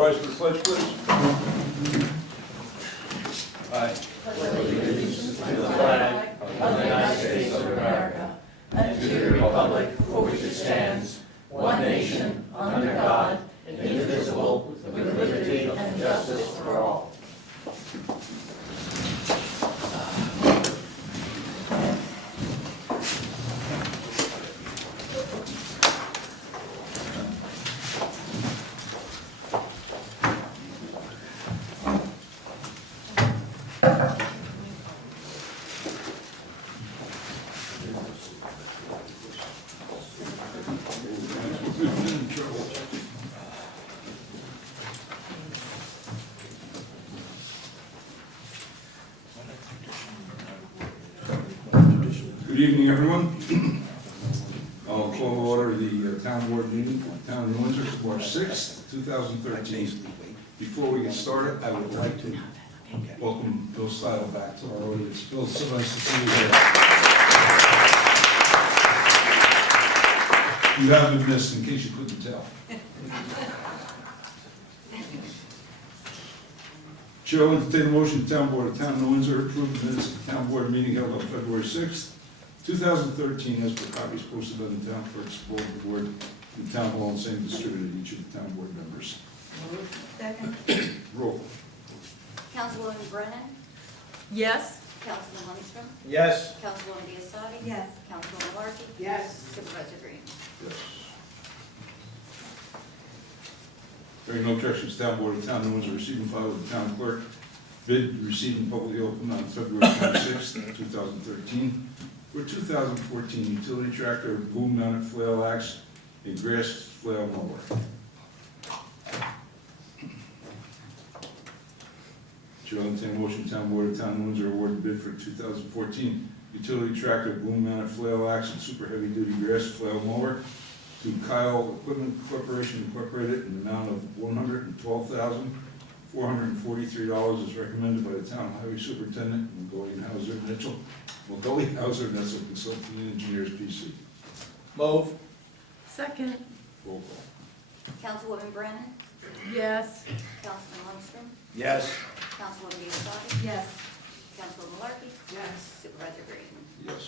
rise for the pledge, please. Aye. Allegiance to the flag of the United States of America and to the republic for which it stands, one nation, under God, indivisible, with liberty and justice for all. Good evening, everyone. I'll call to order the town board meeting for the town of Windsor, March 6th, 2013. Before we get started, I would like to welcome Bill Style back to our audience. Bill, it's so nice to see you here. You have been missed, in case you couldn't tell. Chair will entertain a motion, the town board of town of Windsor approve the minutes of the town board meeting held on February 6th, 2013, as per copies posted on the town clerk's bulletin board in the town hall and same distributed to each of the town board members. Second. Roll. Councilwoman Brennan? Yes. Councilman Lundstrom? Yes. Councilwoman Biassadi? Yes. Councilwoman Larky? Yes. Supervisor Green? Yes. Hearing no objections, town board of town of Windsor received and filed with the town clerk. Bid received and publicly opened on February 26th, 2013. For 2014 utility tractor, boom mounted flail axe, and grass flail mower. Chair will entertain a motion, town board of town of Windsor award the bid for 2014 utility tractor, boom mounted flail axe, and super heavy duty grass flail mower to Kyle Equipment Corporation Incorporated in the amount of $112,443 as recommended by the town highway superintendent, Hauser Mitchell Consulting Engineers, PC. Move. Second. Roll call. Councilwoman Brennan? Yes. Councilman Lundstrom? Yes. Councilwoman Biassadi? Yes. Councilwoman Larky? Yes. Supervisor Green? Yes.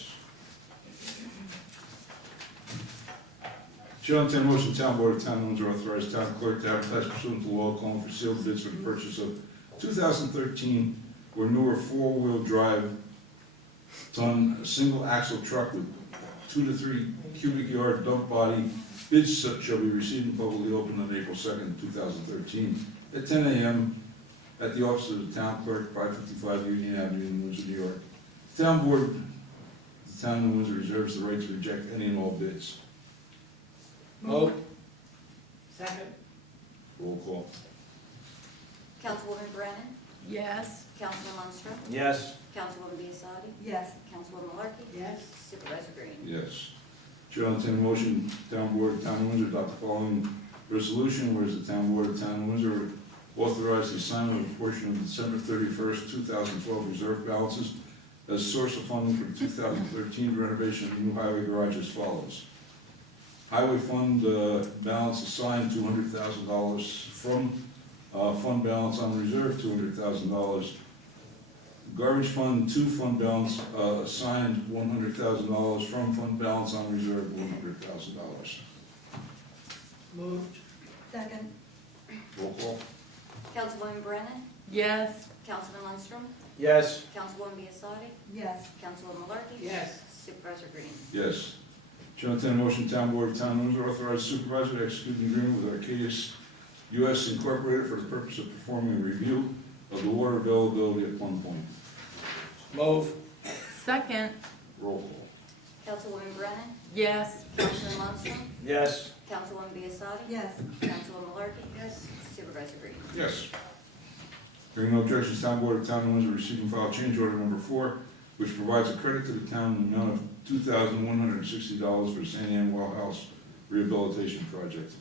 Chair will entertain a motion, town board of town of Windsor authorize town clerk to advertise pursuant to law calling for sealed bids for the purchase of 2013 or newer four-wheel drive ton single axle truck with 2 to 3 cubic yard dump body. Bids shall be received and publicly opened on April 2nd, 2013 at 10 a.m. at the office of the town clerk, 555 Union Avenue in Windsor, New York. The town board of the town of Windsor reserves the right to reject any and all bids. Move. Second. Roll call. Councilwoman Brennan? Yes. Councilman Lundstrom? Yes. Councilwoman Biassadi? Yes. Councilwoman Larky? Yes. Supervisor Green? Yes. Chair will entertain a motion, town board of town of Windsor adopt the following resolution, whereas the town board of town of Windsor authorized the assignment of a portion of December 31st, 2012 reserve balances as source of funding for the 2013 renovation of the new highway garage as follows. Highway fund balance assigned $200,000 from fund balance on reserve $200,000. Garbage fund 2 fund balance assigned $100,000 from fund balance on reserve $100,000. Moved. Second. Roll call. Councilwoman Brennan? Yes. Councilman Lundstrom? Yes. Councilwoman Biassadi? Yes. Councilwoman Larky? Yes. Supervisor Green? Yes. Chair will entertain a motion, town board of town of Windsor authorize supervisor to execute an agreement with Arcadius US Incorporated for the purpose of performing a review of the water availability at Plum Point. Move. Second. Roll call. Councilwoman Brennan? Yes. Councilman Lundstrom? Yes. Councilwoman Biassadi? Yes. Councilwoman Larky? Yes. Supervisor Green? Yes. Hearing no objections, town board of town of Windsor received and filed change order number 4, which provides a credit to the town in the amount of $2,160 for the St. Anne Well House rehabilitation project.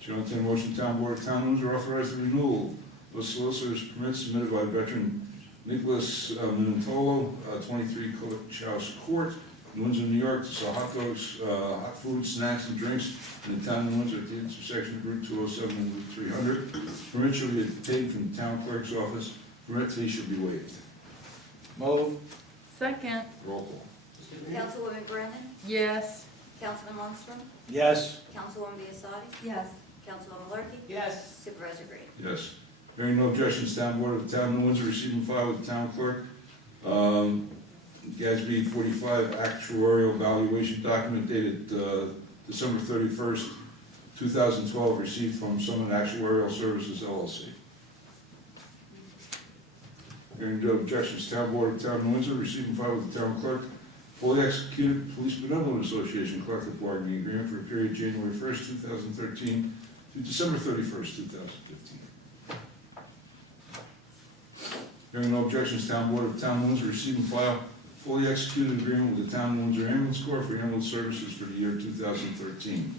Chair will entertain a motion, town board of town of Windsor authorize the renewal of solicitor's permit submitted by veteran Nicholas Minutolo, 23 Coach House Court, in Windsor, New York, to sell hot dogs, hot food, snacks, and drinks in the town of Windsor at the intersection of Route 207 and Route 300. Permit shall be obtained from the town clerk's office. Permit fee should be waived. Move. Second. Roll call. Councilwoman Brennan? Yes. Councilman Lundstrom? Yes. Councilwoman Biassadi? Yes. Councilwoman Larky? Yes. Supervisor Green? Yes. Hearing no objections, town board of the town of Windsor receive and file with the town clerk. GASB 45 actuarial valuation document dated December 31st, 2012, received from Summit Actuarial Services LLC. Hearing no objections, town board of the town of Windsor receive and file with the town clerk. Fully executed Police Benevolent Association collective bargaining agreement for a period January 1st, 2013 to December 31st, 2015. Hearing no objections, town board of the town of Windsor receive and file fully executed agreement with the town of Windsor Ambulance Corps for ambulance services for the year 2013.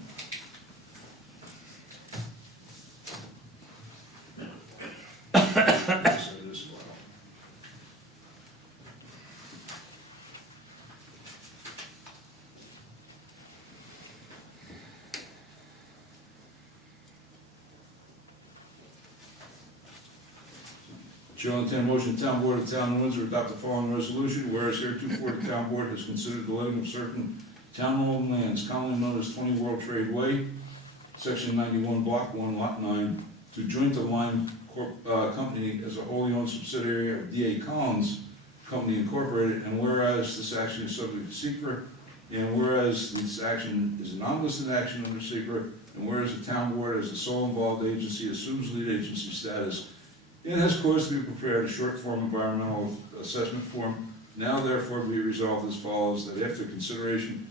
Chair will entertain a motion, town board of the town of Windsor adopt the following resolution, whereas heretofore the town board has considered the letting of certain town-owned lands commonly known as 20 World Trade Way, section 91, block 1, lot 9, to Joint Line Company as a wholly owned subsidiary of D.A. Collins Company Incorporated, and whereas this action is subject to secret, and whereas this action is a non-listed action under secret, and whereas the town board as the sole involved agency assumes lead agency status, it has caused to be prepared a short form environmental assessment form. Now therefore be resolved as follows, that after considering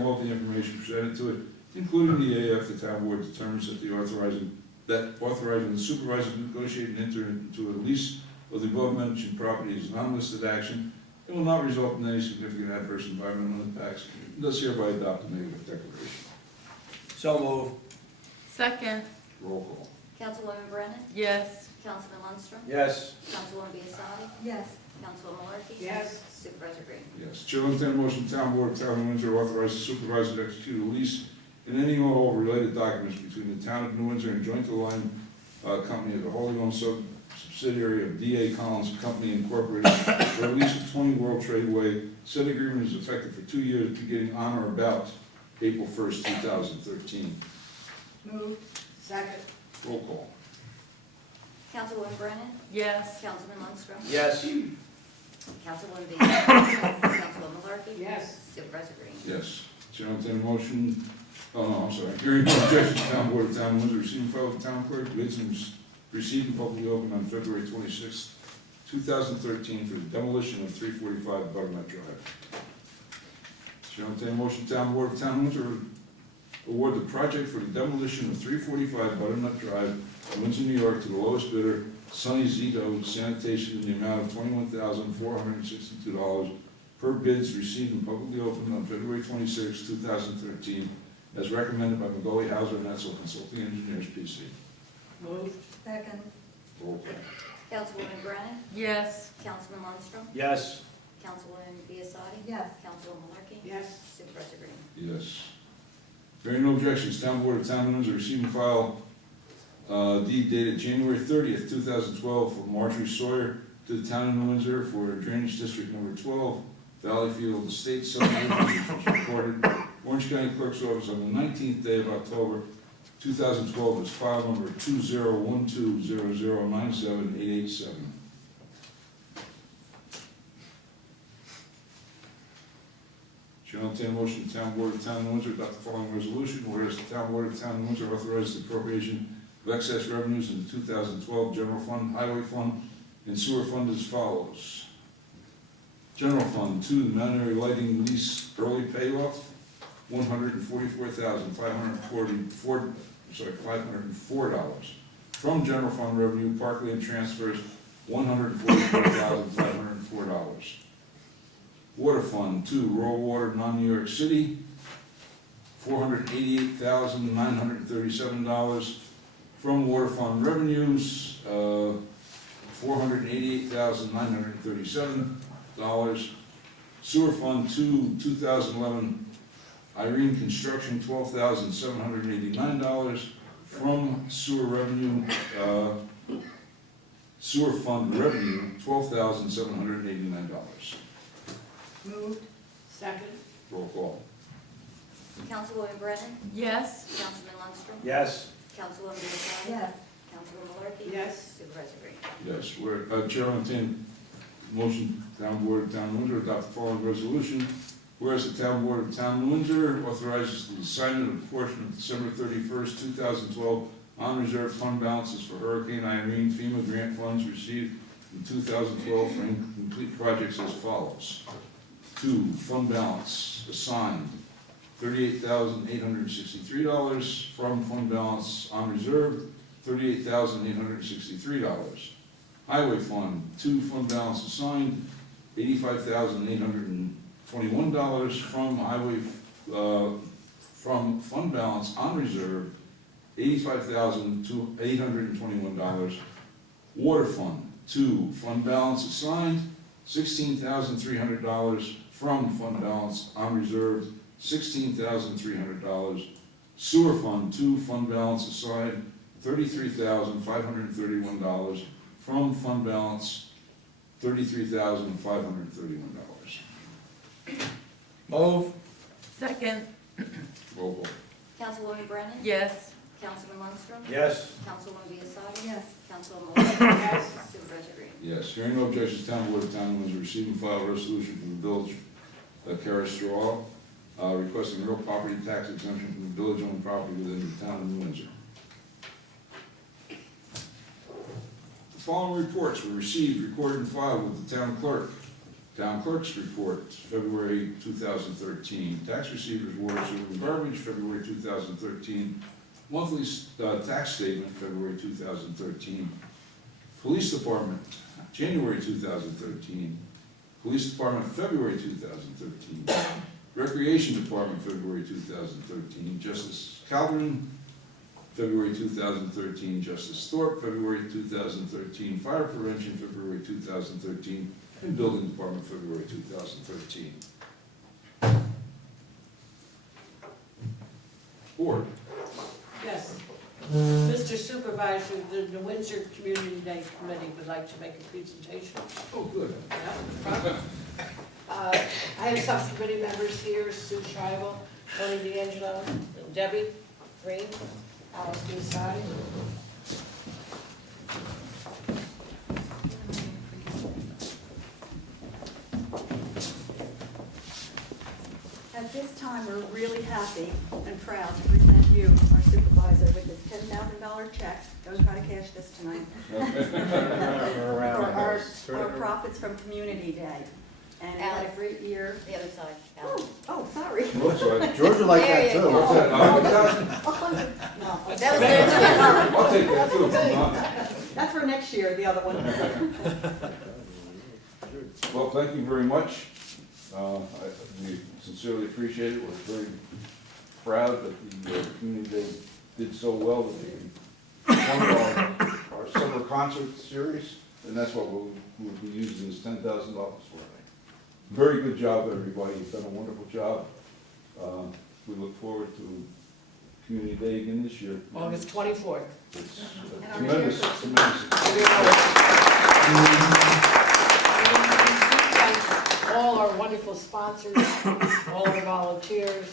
all the information presented to it, including the AF, the town board determines that authorizing the supervisor to negotiate and enter into a lease of the above mentioned property is non-listed action. It will not result in any significant adverse environmental impacts, and thus hereby adopt a negative declaration. So move. Second. Roll call. Councilwoman Brennan? Yes. Councilman Lundstrom? Yes. Councilwoman Biassadi? Yes. Councilwoman Larky? Yes. Supervisor Green? Yes. Chair will entertain a motion, town board of town of Windsor authorize the supervisor to execute a lease in any or all related documents between the town of New Windsor and Joint Line Company as a wholly owned subsidiary of D.A. Collins Company Incorporated for a lease of 20 World Trade Way. Said agreement is effective for 2 years beginning on or about April 1st, 2013. Move. Second. Roll call. Councilwoman Brennan? Yes. Councilman Lundstrom? Yes. Councilwoman Biassadi? Councilwoman Larky? Yes. Supervisor Green? Yes. Chair will entertain a motion. Oh, no, I'm sorry. Hearing no objections, town board of town of Windsor receive and file with the town clerk. Bids and received and publicly opened on February 26th, 2013 for the demolition of 345 Butternut Drive. Chair will entertain a motion, town board of town of Windsor award the project for the demolition of 345 Butternut Drive, Windsor, New York, to the lowest bidder, Sunny Zito Sanitation, in the amount of $21,462 per bids received and publicly opened on February 26, 2013, as recommended by Magoli Hauser and Etzel Consulting Engineers, PC. Move. Second. Roll call. Councilwoman Brennan? Yes. Councilman Lundstrom? Yes. Councilwoman Biassadi? Yes. Councilwoman Larky? Yes. Supervisor Green? Yes. Hearing no objections, town board of town of Windsor receive and file deed dated January 30th, 2012 for Marjorie Sawyer to the town of New Windsor for drainage district number 12, Valleyfield Estate subdivision, which was recorded Orange County Clerk's Office on the 19th day of October 2012 as file number 201200978887. Chair will entertain a motion, the town board of town of Windsor adopt the following resolution, whereas the town board of town of Windsor authorizes the appropriation of excess revenues in the 2012 general fund, highway fund, and sewer fund as follows. General fund 2, the Mount Airy lighting lease early payoff, $504. From general fund revenue, parkland transfers, $144,504. Water fund 2, rural water, non-New York City, $488,937. From water fund revenues, $488,937. Sewer Fund 2, 2011, Irene Construction, $12,789. From sewer revenue, sewer fund revenue, $12,789. Moved. Second. Roll call. Councilwoman Brennan? Yes. Councilman Lundstrom? Yes. Councilwoman Biassiatti? Yes. Councilwoman Malarkey? Yes. Supervisor Green? Yes, we're, Chair will entertain motion, Town Board of Town of Windsor, adopt the following resolution. Whereas the Town Board of Town of Windsor authorizes the assignment of a portion of December 31st, 2012 unreserved fund balances for Hurricane Irene FEMA grant funds received in 2012 for incomplete projects as follows. 2, fund balance assigned $38,863. From fund balance unreserved, $38,863. Highway Fund, 2, fund balance assigned $85,821. From highway, from fund balance unreserved, $85,821. Water Fund, 2, fund balance assigned $16,300. From fund balance unreserved, $16,300. Sewer Fund, 2, fund balance assigned $33,531. From fund balance, $33,531. Move. Second. Roll call. Councilwoman Brennan? Yes. Councilman Lundstrom? Yes. Councilwoman Biassiatti? Yes. Councilwoman Malarkey? Yes. Supervisor Green? Yes, hearing no objections, Town Board of Town of Windsor receive and file a resolution from the village of Straw requesting real property tax exemption from the village-owned property within the town of Windsor. The following reports were received, recorded, and filed with the town clerk. Town clerk's report, February 2013. Tax receivers, water, sewer, and garbage, February 2013. Monthly tax statement, February 2013. Police Department, January 2013. Police Department, February 2013. Recreation Department, February 2013. Justice Calvin, February 2013. Justice Thorpe, February 2013. Fire Prevention, February 2013. And Building Department, February 2013. Board. Yes. Mr. Supervisor, the Windsor Community Day Committee would like to make a presentation. Oh, good. I have subcommittee members here, Sue Schreiber, Tony D'Angelo, Debbie Green, Alice Biassiatti. At this time, we're really happy and proud to present you, our supervisor, with this $10,000 check. Don't try to cash this tonight. For our profits from Community Day. And we had a great year. The other side, Alex. Oh, sorry. George would like that There you too. go. What's that? No, That was there. I'll take that too. Come on. that's for next year, the other one. Well, thank you very much. We sincerely appreciate it. We're very proud that the Community Day did so well that we won our summer concert series, and that's what we'll be using this $10,000 for. Very good job, everybody. You've done a wonderful job. We look forward to Community Day again this year. August 24th. It's And our tremendous, chairperson. tremendous. All our wonderful sponsors, all our volunteers,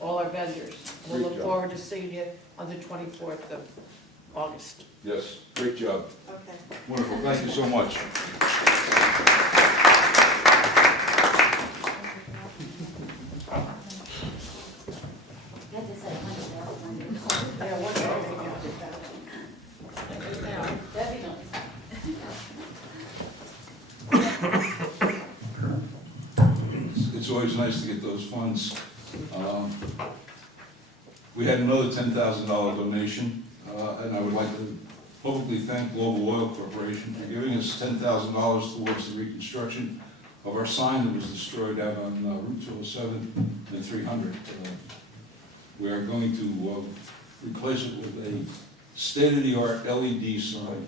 all our vendors. We'll Great look job. forward to seeing you on the 24th of August. Yes, great job. Okay. Wonderful. Thank you so much. You had to say $100,000. Yeah, one more thing now. Now, Debbie knows. It's always nice to get those funds. We had another $10,000 donation, and I would like to publicly thank Global Oil Corporation for giving us $10,000 towards the reconstruction of our sign that was destroyed out on Route 207 and 300. We are going to replace it with a state-of-the-art LED sign.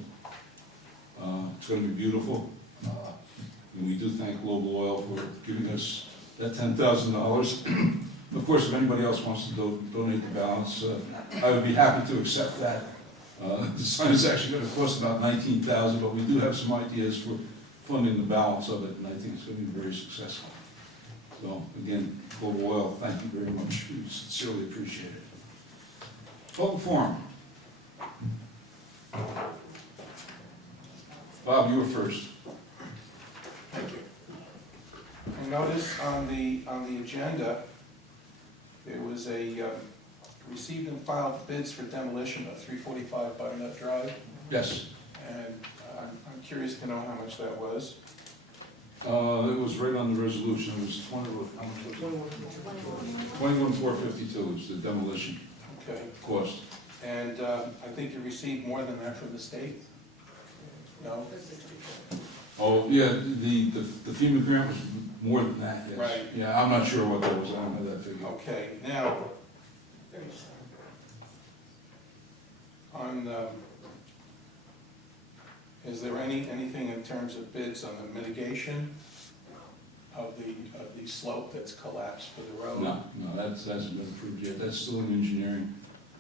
It's going to be beautiful. And we do thank Global Oil for giving us that $10,000. Of course, if anybody else wants to donate the balance, I would be happy to accept that. The sign is actually going to cost about $19,000, but we do have some ideas for funding the balance of it, and I think it's going to be very successful. So, again, Global Oil, thank you very much. We sincerely appreciate it. Public forum. Bob, you were first. Thank you. I noticed on the agenda, there was a received and filed bids for demolition of 345 Butternut Drive, Yes. and I'm curious to know how much that was. It was right on the resolution. It was 21,452 was the demolition Okay. cost. And I think you received more than that from the state? No? Oh, yeah, the FEMA grant was more than that, yes. Right. Yeah, I'm not sure what that was. I don't have that figure. Okay, now, on, is there anything in terms of bids on the mitigation of the slope that's collapsed for the road? No, that hasn't been approved yet. That's still in engineering.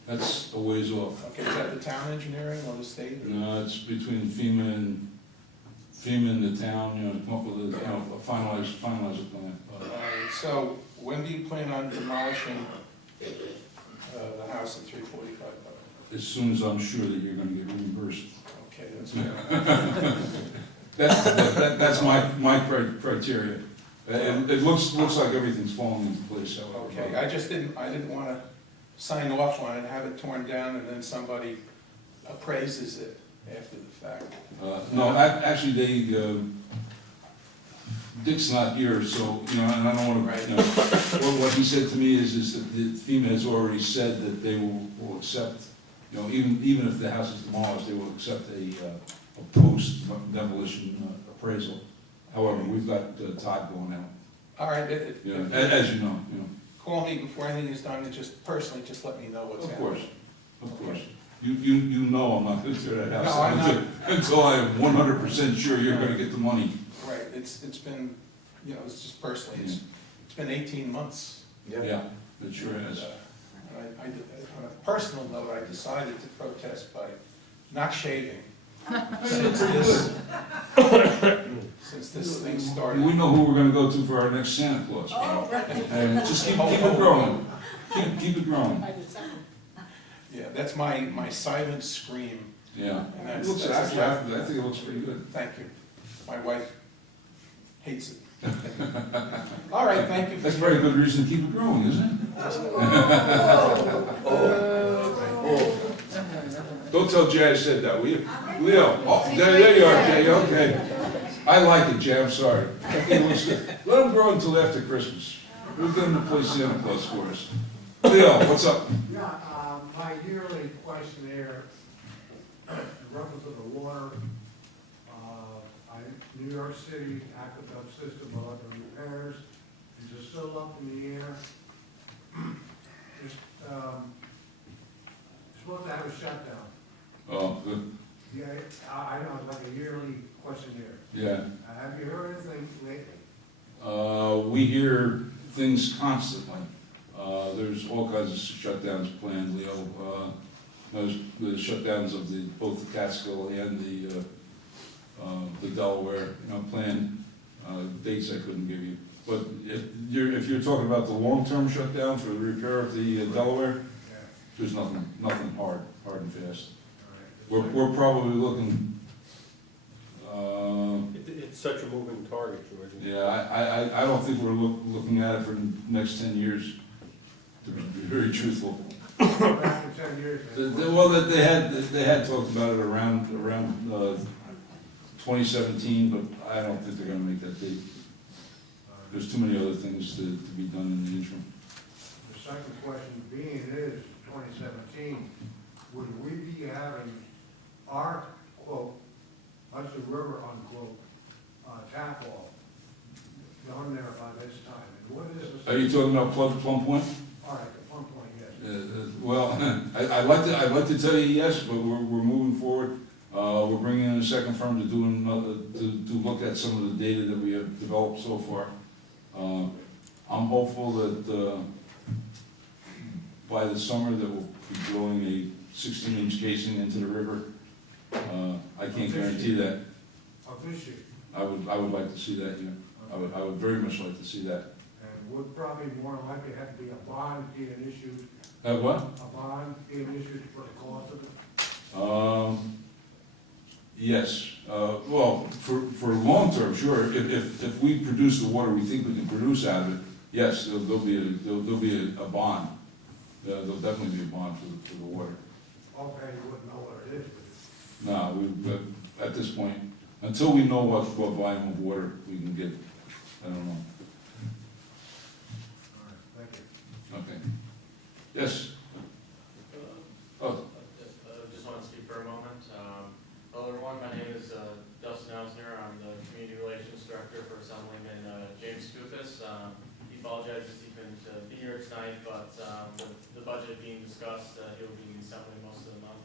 That's a ways off. Okay, is that the town engineering or the state? Or? No, it's between FEMA and the town, you know, to come up with a, finalize a plan. So, when do you plan on demolishing the house at 345? As soon as I'm sure that you're gonna get reimbursed. Okay, that's fair. That's my criteria. It looks like everything's falling into place, however. Okay, I didn't want to sign off on it, have it torn down, and then somebody appraises it after the fact. No, actually, Dick's not here, so, you know, and I don't want to, you know, what he said to me is that the FEMA has already said that they will accept, you know, even if the house is demolished, they will accept a post-demolition appraisal. However, we've got Todd going out. All right, As you know. call me before anything is done, and just personally, just let me know what's happening. Of course. You know I'm not going to tear that house No, I'm down until I am 100% sure you're going to get the money. Right, it's been, you know, it's just personally, it's been 18 months. Yeah, it sure has. On a personal note, I decided to protest by not shaving since this thing started. We know who we're going to go to for our next Santa Claus. And just keep it growing. Keep it growing. Yeah, that's my silent scream. Yeah. And It that's, looks, that's actually, I think it looks pretty good. Thank you. My wife hates it. All right, thank you. That's a very good reason to keep it growing, isn't it? Don't tell Jay I said that, will you? Leo, oh, there you are, Jay, okay. I like it, Jay, I'm sorry. Let him grow until after Christmas. We'll get him to play Santa Claus for us. Leo, what's up? Yeah, my yearly questionnaire, reference to the water, New York City aqueduct system are under repairs, these are still up in the air. Just, supposed to have a shutdown. Oh, good. Yeah, I know, it's like a yearly questionnaire. Yeah. Have you heard anything lately? We hear things constantly. There's all kinds of shutdowns planned, Leo. There's the shutdowns of both the Catskill and the Delaware, planned. Dates I couldn't give you. But if you're talking about the long-term shutdown for the repair of the Delaware, Yeah. there's nothing hard and fast. All right. We're probably looking. It's such a moving target, George. Yeah, I don't think we're looking at it for the next 10 years, to be very truthful. Back in 10 years. Well, they had talked about it around 2017, but I don't think they're going to make that date. There's too many other things to be done in the interim. The second question being is 2017, would we be having our, quote, Hudson River, unquote, tap off down there by this time? And what is this? Are you talking about Plum Point? All right, at one point, yes. Well, I'd like to tell you yes, but we're moving forward. We're bringing in a second firm to do another, to look at some of the data that we have developed so far. I'm hopeful that by the summer that we'll be drilling a 16-inch casing into the river. I can't guarantee that. Of this year. I would like to see that, yeah. I would very much like to see that. And would probably more than likely have to be a bond being issued, What? a bond being issued for the cost of it. Yes, well, for long term, sure, if we produce the water we think we can produce out of it, yes, there'll be a bond. There'll definitely be a bond for the water. Okay, you wouldn't know what it is, but No, at this point, until we know what volume of water we can get, I don't know. all right, thank you. Okay. Yes? Oh, Just want to speak for a moment. Hello everyone, my name is Dustin Elsner. I'm the Community Relations Director for Assemblyman James Skoufis. He apologizes he couldn't be here tonight, but the budget being discussed, he'll be in the Assembly most of the month.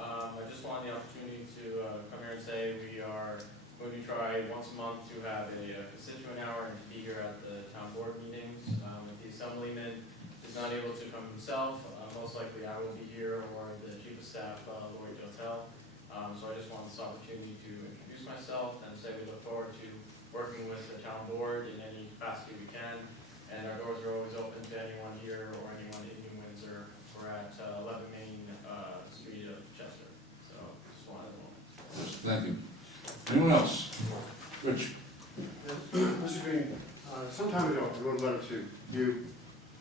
I just wanted the opportunity to come here and say we are going to try once a month to have a constituent hour and to be here at the town board meetings. If the Assemblyman is not able to come himself, most likely I will be here or the Chief of Staff, Lori Jotel. So I just want this opportunity to introduce myself and say we look forward to working with the town board in any capacity we can. And our doors are always open to anyone here or anyone in New Windsor. We're at 11 Main Street of Chester. So just wanted to know. yes, thank you. Anyone else? Rich? Mr. Green, some time ago, I wrote a letter to you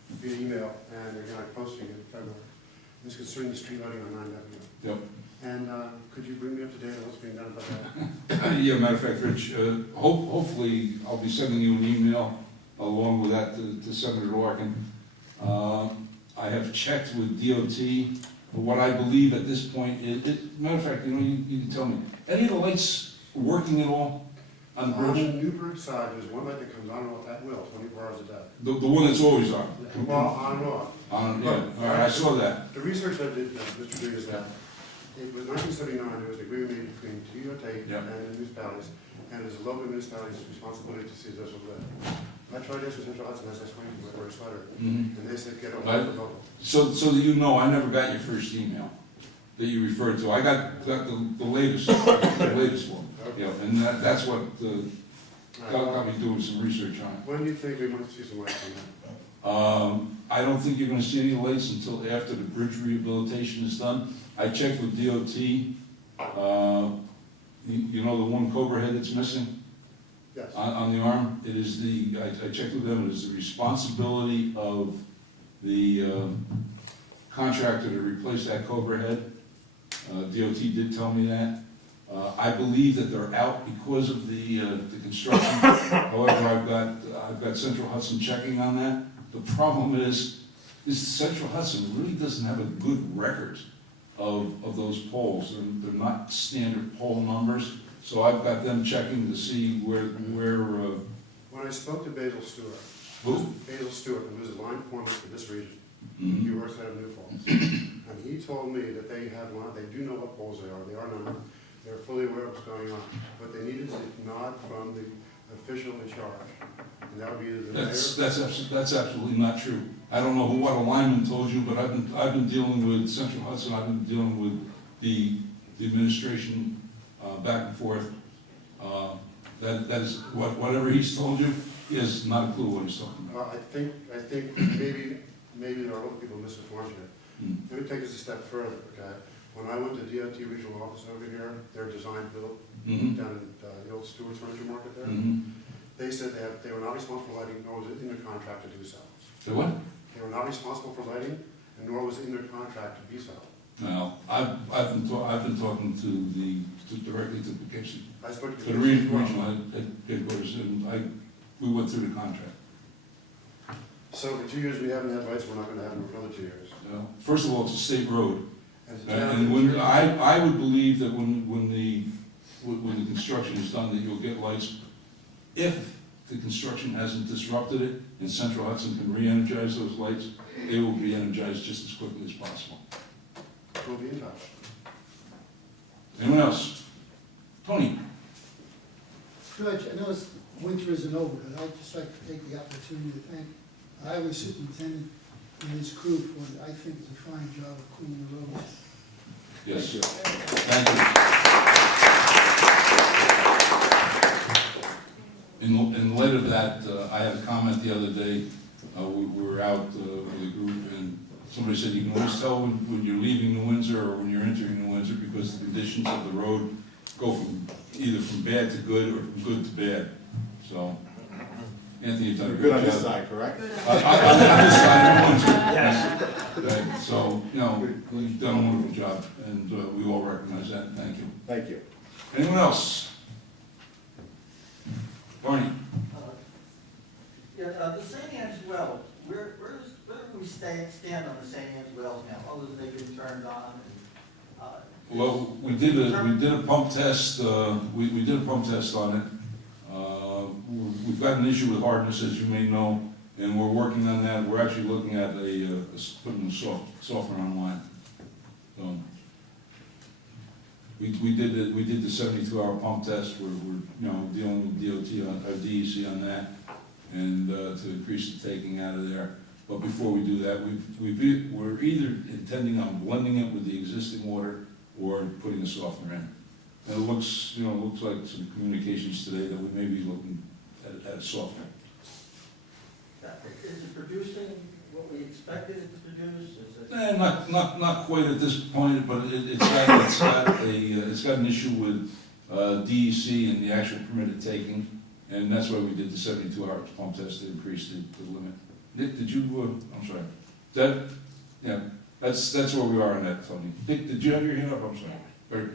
via email, and again, I'm posting it in February. It's concerning the street lighting on 9th Avenue. Yep. And could you bring me up to date on what's being done about that? Yeah, matter of fact, Rich, hopefully I'll be sending you an email along with that to Senator Larkin. I have checked with DOT. What I believe at this point is, matter of fact, you can tell me, any of the lights working at all on the On the bridge? Newburgh side, there's one light that comes on and off at will, 24 hours a day. The one that's always on? Well, on and off. Yeah, all right, I saw that. The research I did, Mr. Green, is that it was 1979, there was an agreement made between DOT Yeah. and the municipalities, and it is the local municipalities' responsibility to see those over there. I tried this with Central Hudson, as I explained to you, with Slider, Mhm. and they said, get on Right. with local. So that you know, I never got your first email that you referred to. I got the latest, the latest one. Yeah, and that's what got me doing some research on it. When do you think we might see some lights on that? I don't think you're gonna see any lights until after the bridge rehabilitation is done. I checked with DOT, you know the one Cobra head that's missing Yes. on the arm? It is I checked with them, it is the responsibility of the contractor to replace that Cobra head. DOT did tell me that. I believe that they're out because of the construction. However, I've got Central Hudson checking on that. The problem is Central Hudson really doesn't have a good record of those poles. They're not standard pole numbers, so I've got them checking to see where. When I spoke to Basil Stewart, Who? Basil Stewart, who is the line foreman for this region, Mhm. he works out of New Falls, and he told me that they do know what poles they are numbered, they're fully aware of what's going on, but they needed a nod from the official in charge, and that would be the mayor. That's absolutely not true. I don't know what a lineman told you, but I've been dealing with Central Hudson, I've been dealing with the administration back and forth. That is, whatever he's told you, he has not a clue what he's talking about. I think maybe there are other people misinformed here. Hmm. Let me take this a step further, okay? When I went to DOT regional office over here, their design build Mhm. down in the old Stewart's Furniture Market there, Mhm. they said they were not responsible for lighting, nor was it in their contract to do so. So what? They were not responsible for lighting, and nor was it in their contract to be so. Now, I've been talking directly to Poughkeepsie, I spoke to to the regional headquarters, and we went through the contract. So for 2 years, we haven't had lights, we're not gonna have them for another 2 years. First of all, it's a state road, And and when, I would believe that when the construction is done, that you'll get lights. If the construction hasn't disrupted it, and Central Hudson can re-energize those lights, they will be energized just as quickly as possible. We'll be in touch. Anyone else? Tony? Judge, I know winter isn't over, but I'd just like to take the opportunity to thank the highway superintendent and his crew for, I think, it's a fine job of cleaning the roads. Yes. Thank you. In light of that, I had a comment the other day. We were out with a group, and somebody said you can always tell when you're leaving New Windsor or when you're entering New Windsor because the conditions of the road go from either from bad to good or from good to bad. So, Anthony, you've done a You're good good job. on this side, correct? On this side of Windsor. Yes. Right, so, you've done a wonderful job, and we all recognize that. Thank you. Thank you. Anyone else? Barney? Yeah, the St. Anne's well, where do we stand on the St. Anne's wells now, other than they've been turned on? Well, we did a pump test. We did a pump test on it. We've got an issue with hardness, as you may know, and we're working on that. We're actually looking at putting a softener online. So we did the 72-hour pump test. We're dealing with DOT on DEC on that, and to increase the taking out of there. But before we do that, we're either intending on blending it with the existing water or putting a softener in. And it looks like some communications today that we may be looking at a softener. Is it producing what we expected it to produce? Is it? Not quite at this point, but it's got an issue with DEC and the actual permitted taking, and that's why we did the 72-hour pump test to increase the limit. Nick, did you? I'm sorry. That's where we are on that, Tony. Nick, did you have your hand up? I'm sorry.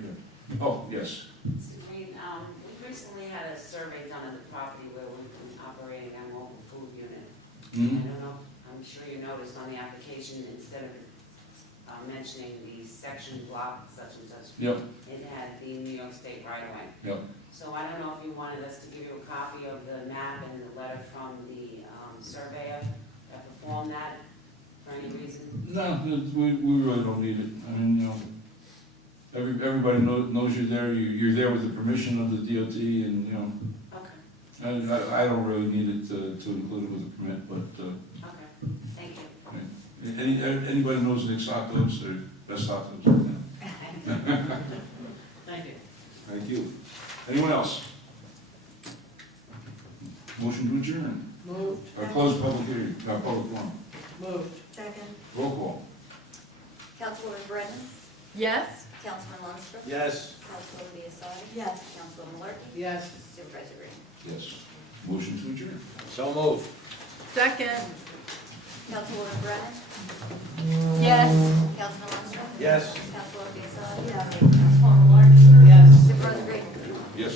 Oh, yes. Mr. Green, we recently had a survey done of the property where we've been operating a mobile food unit. Mm-hmm. I don't know, I'm sure you noticed on the application, instead of mentioning the section block such and such, Yep. it had the New York State right away. Yep. So I don't know if you wanted us to give you a copy of the map and the letter from the surveyor that performed that for any reason. No, we really don't need it. I mean, everybody knows you're there. You're there with the permission of the DOT, and Okay. I don't really need it to include it with the permit, but. Okay, thank you. Anybody knows Nick's hot dogs? They're best hot dogs right now. Thank you. Thank you. Anyone else? Motion to adjourn. Moved. Or close public hearing, public forum. Moved. Second. Roll call. Councilwoman Brennan? Yes. Councilman Longstreet? Yes. Councilwoman Biassiatti? Yes. Councilwoman Larkin? Yes. Supervisor Green? Yes. Motion to adjourn. So moved. Second. Councilwoman Brennan? Yes. Councilman Longstreet? Yes. Councilwoman Biassiatti? Yes. Councilwoman Larkin? Yes. Supervisor Green? Yes.